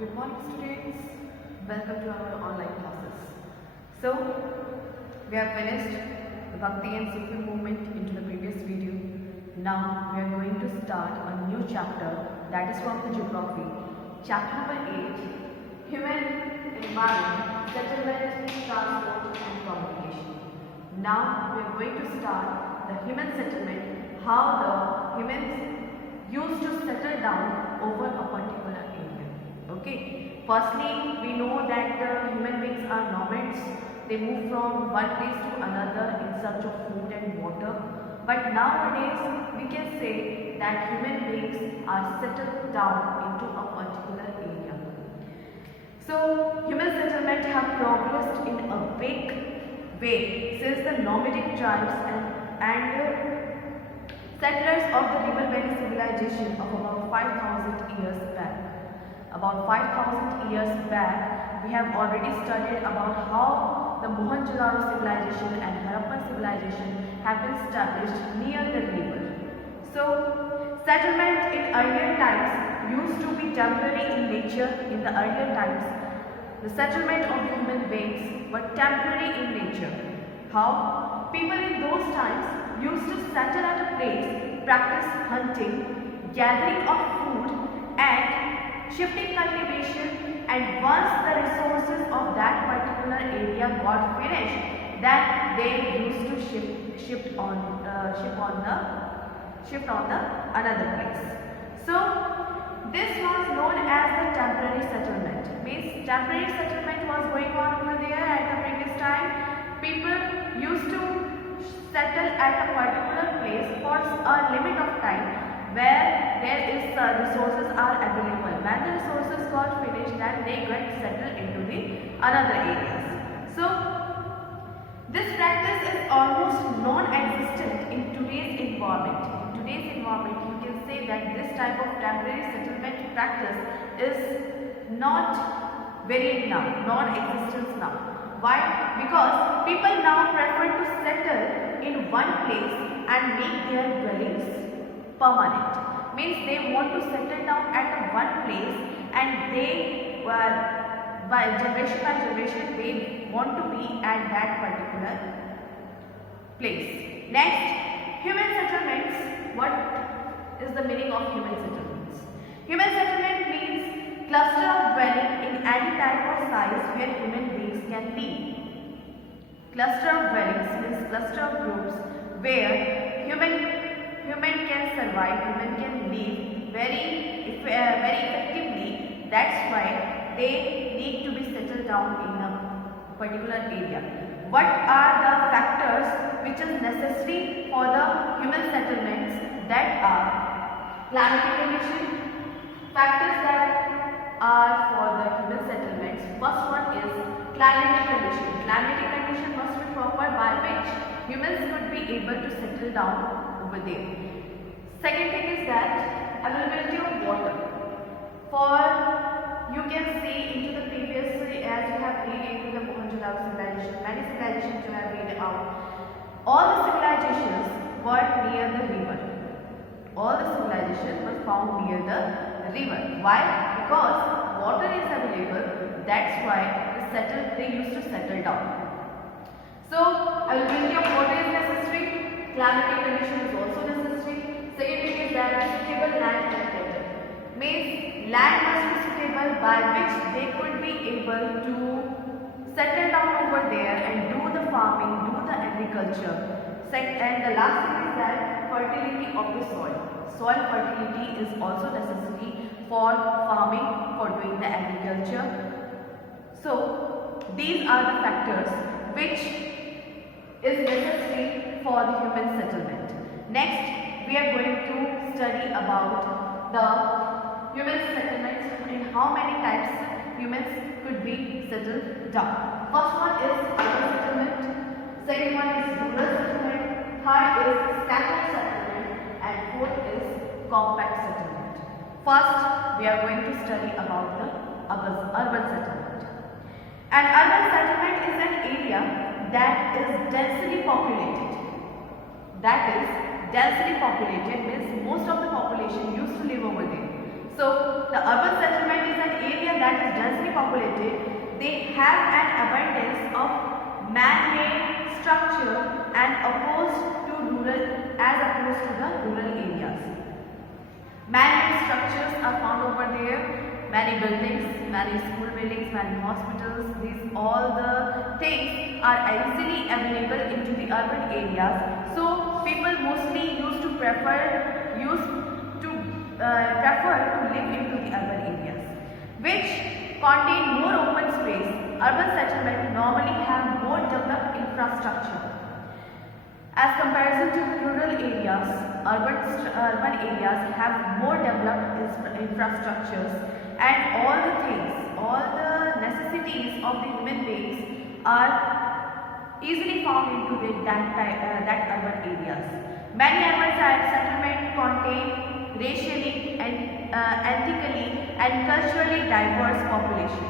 Good morning students, welcome to our online classes. So, we have finished the Bhakti and Sufi movement into the previous video. Now, we are going to start a new chapter that is from the geography. Chapter number 8, Human Environment, Settlement, Transport and Communication. Now, we are going to start the human settlement, how the humans used to settle down over a particular area. Okay. Firstly, we know that human beings are nomads. They move from one place to another in search of food and water. But nowadays, we can say that human beings are settled down into a particular area. So, human settlement have progressed in a big way since the nomadic tribes and settlers of the River Valley civilization of about 5,000 years back. About 5,000 years back, we have already studied about how the Mohenjo-daro civilization and Harappan civilization have been established near the river. So, settlement in earlier times used to be temporary in nature. In the earlier times, the settlement of human beings were temporary in nature. How? People in those times used to settle at a place, practice hunting, gathering of food and shifting cultivation, and once the resources of that particular area got finished, then they used to shift on the another place. So this was known as the temporary settlement. Means temporary settlement was going on over there at the previous time. People used to settle at a particular place for a limit of time where there is resources are available. When the resources got finished, then they get settled into the another areas. So this practice is almost non-existent in today's environment. In today's environment, you can say that this type of temporary settlement practice is not very now, non-existent now. Why? Because people now prefer to settle in one place and make their dwellings permanent. Means they want to settle down at one place and they by generation they want to be at that particular place. Next, human settlements. What is the meaning of human settlements? Human settlement means cluster of dwelling in any type of size where human beings can live. Cluster of dwellings means cluster of groups where human can survive, human can live very effectively. That's why they need to be settled down in a particular area. What are the factors which is necessary for the human settlements? That are climatic condition. Factors that are for the human settlements. First one is climatic condition. Climatic condition must be proper by which humans would be able to settle down over there. Second thing is that availability of water. For you can see into the previous, as you have read into the Mohenjo-daro civilization, many civilizations you have read out. All the civilizations were near the river. All the civilizations were found near the river. Why? Because water is available. That's why they used to settle down. So, availability of water is necessary. Climatic condition is also necessary. Second thing is that suitable land and water. Means land must be suitable by which they could be able to settle down over there and do the farming, do the agriculture. And the last thing is that fertility of the soil. Soil fertility is also necessary for farming, for doing the agriculture. So these are the factors which is necessary for the human settlement. Next, we are going to study about the human settlements and how many types humans could be settled down. First one is urban settlement. Second one is rural settlement. Third is scattered settlement. And fourth is compact settlement. First, we are going to study about the urban settlement. An urban settlement is an area that is densely populated. That is, densely populated means most of the population used to live over there. So, the urban settlement is an area that densely populated, they have an abundance of man-made structure and opposed to rural areas. Man-made structures are found over there. Many buildings, many school buildings, many hospitals. These all the things are easily available into the urban areas. So people mostly used to prefer to live into the urban areas, which contain more open space. Urban settlement normally have more developed infrastructure. As comparison to rural areas, urban areas have more developed infrastructures, and all the necessities of the human beings are easily found into that urban areas. Many urban settlements contain racially and ethnically and culturally diverse population.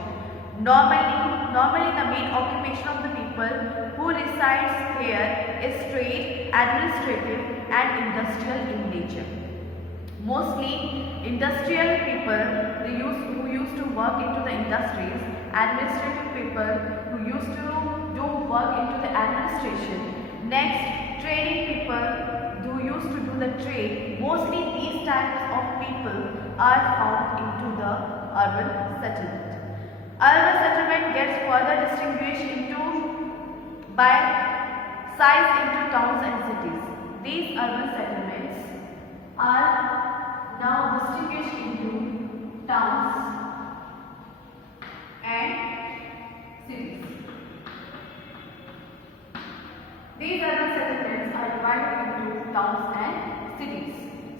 Normally the main occupation of the people who resides here is trade, administrative and industrial in nature. Mostly industrial people who used to work into the industries, administrative people who used to do work into the administration. Next, trading people who used to do the trade. Mostly these types of people are found into the urban settlement. Urban settlement gets further distinguished by size into towns and cities. These urban settlements are now distinguished into towns and cities. These urban settlements are divided into towns and cities.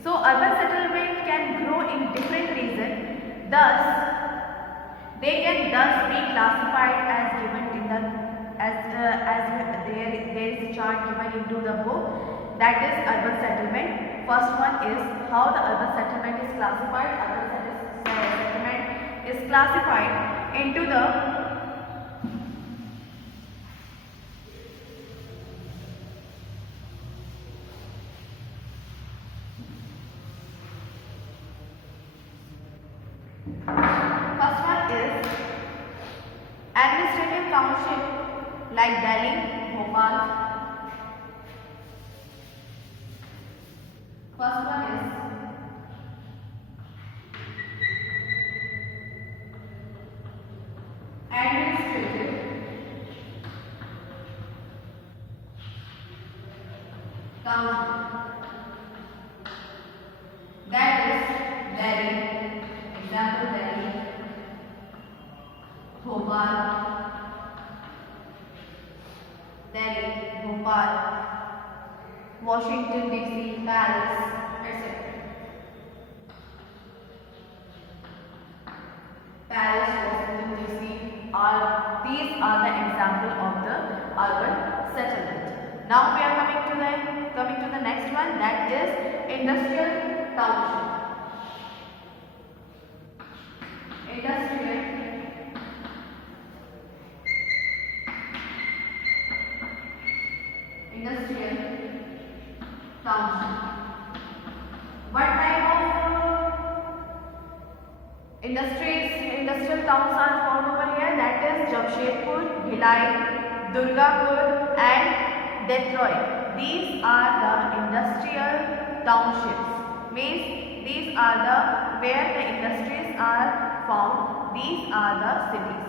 So urban settlement can grow in different regions. They can thus be classified as given in the there is a chart given into the book, that is urban settlement. First one is how the urban settlement is classified. Urban settlement is classified into the first one is administrative township like Delhi, Bhopal. First one is administrative township. That is Delhi. Example Delhi, Bhopal, Washington DC, Paris, etc. Paris, Washington DC, these are the example of the urban settlement. Now we are coming to the next one, that is industrial township. Industrial township. What type of industrial towns are found over here? That is Jamshedpur, Bhilai, Durgapur and Detroit. These are the industrial townships. Means these are where the industries are found. These are the cities: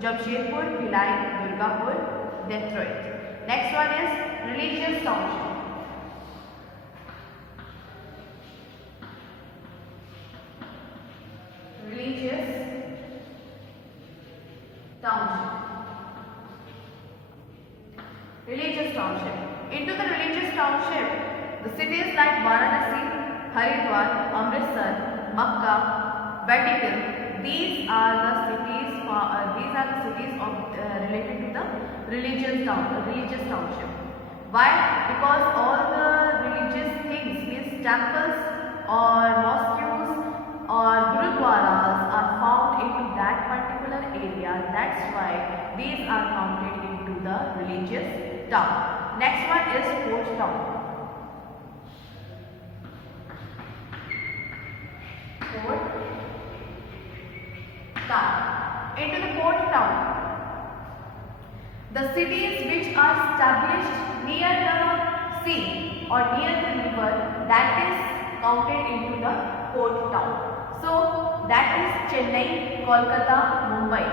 Jamshedpur, Bhilai, Durgapur, Detroit. Next one is religious township. Religious township. Religious township. Into the religious township, the cities like Varanasi, Haridwar, Amritsar, Makkah, Vatican. These are the cities related to the religious township. Why? Because all the religious things, means temples or mosques or gurudwaras, are found into that particular area. That's why these are counted into the religious town. Next one is port town. Port town. into the port town. The cities which are established near the sea or near the river, that is counted into the port town. So that is Chennai, Kolkata, Mumbai.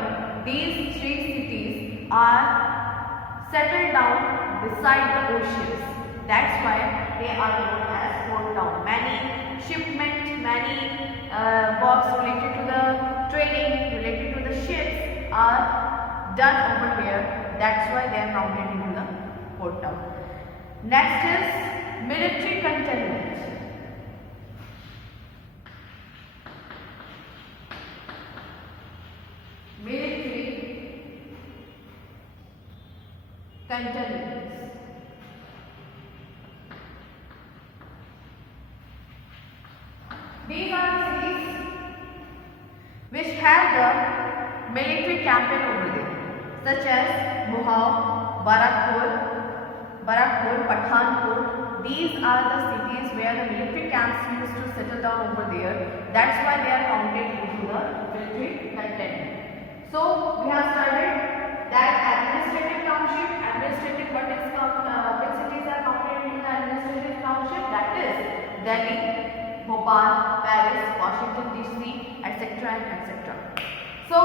These three cities are settled down beside the oceans. That's why they are known as port town. Many shipment, many works related to the trading, related to the ships are done over here. That's why they are counted into the port town. Next is military cantonment. Military cantonments. These are the cities which have the military campaign over there, such as Mohau, Barakpur, Pathankot. These are the cities where the military camps used to settle down over there. That's why they are counted into the military cantonment. So we have studied that administrative township, which cities are counted into the administrative township, that is Delhi, Bhopal, Paris, Washington DC, etc. and etc. So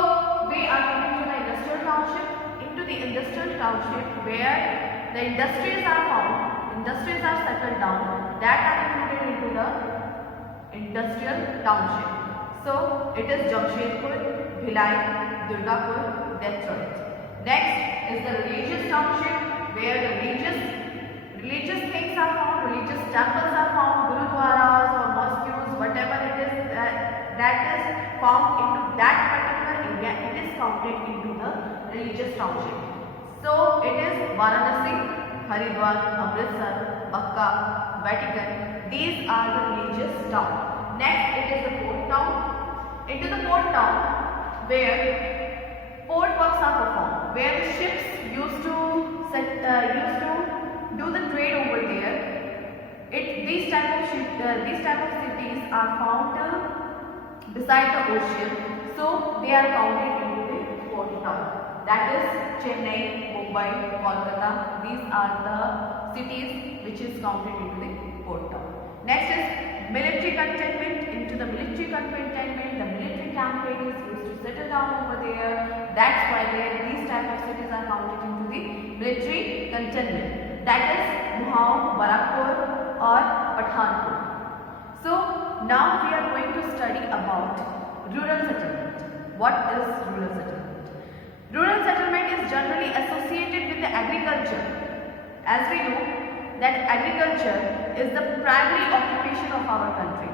we are coming to the industrial township. Into the industrial township where the industries are found, industries are settled down, that are included into the industrial township. So it is Jamshedpur, Bhilai, Durgapur, Detroit. Next is the religious township where the religious things are found, religious temples are found, gurudwaras or mosques, whatever it is that is found into that particular area, it is counted into the religious township. So it is Varanasi, Haridwar, Amritsar, Bakka, Vatican. These are the religious towns. Next it is the port town. Into the port town where port works are performed, where the ships used to do the trade over there. These type of cities are found beside the ocean, so they are counted into the port town. That is Chennai, Mumbai, Kolkata. These are the cities which is counted into the port town. Next is military cantonment. Into the military cantonment, the military campaign is used to settle down over there. That's why these type of cities are counted into the military cantonment. That is Mohau, Barakpur or Pathankot. So now we are going to study about rural settlement. What is rural settlement? Rural settlement is generally associated with the agriculture. As we know that agriculture is the primary occupation of our country.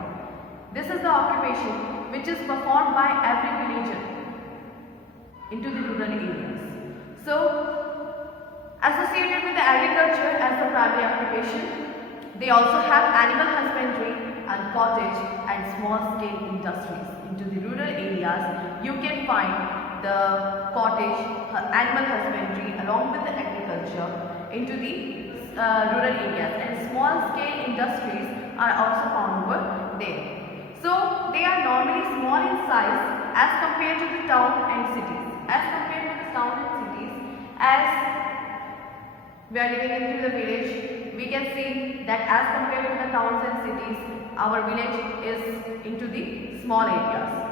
This is the occupation which is performed by every villager into the rural areas. So associated with the agriculture as the primary occupation, they also have animal husbandry and cottage and small scale industries. Into the rural areas, you can find the cottage, animal husbandry along with the agriculture into the rural areas, and small scale industries are also found over there. So they are normally small in size as compared to the town and cities. As we are living into the village, we can see that as compared to the towns and cities, our village is into the small areas.